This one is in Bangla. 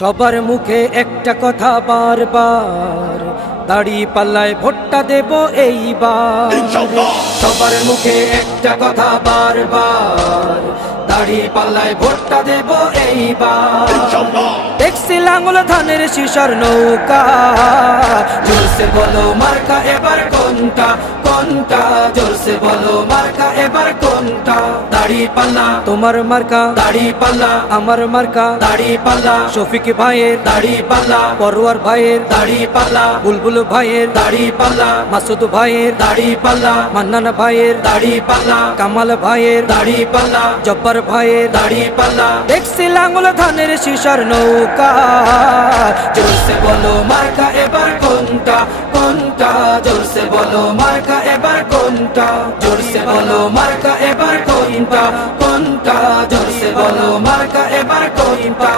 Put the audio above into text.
সবার মুখে একটা কথা বারবার, দাড়ি পাল্লায় ভোটটা দেব এইবার। সবার মুখে একটা কথা বারবার, দাড়ি পাল্লায় ভোটটা দেব এইবার। দেখছি লাঙ্গল ধানের শিশার নৌকা, জোরসে বলো মার্কা এবার কোনটা কোনটা, জোরসে বলো মার্কা এবার কোনটা। দাড়ি পাল্লা তোমার মার্কা, দাড়ি পাল্লা আমার মার্কা, দাড়ি পাল্লা শফিক ভাইয়ের দাড়ি পাল্লা, পরোয়ার ভাইয়ের দাড়ি পাল্লা, বুলবুল ভাইয়ের দাড়ি পাল্লা, মাসুদ ভাইয়ের দাড়ি পাল্লা, মান্নান ভাইয়ের দাড়ি পাল্লা, কামাল ভাইয়ের দাড়ি পাল্লা, জব্বার ভাইয়ের দাড়ি পাল্লা। দেখছি লাঙ্গল ধানের শিশার নৌকা, জোরসে বলো মার্কা এবার কোনটা কোনটা, জোরসে বলো মার্কা এবার কোনটা, জোরসে বলো মার্কা এবার কোনটা কোনটা, জোরসে বলো মার্কা এবার কোনটা।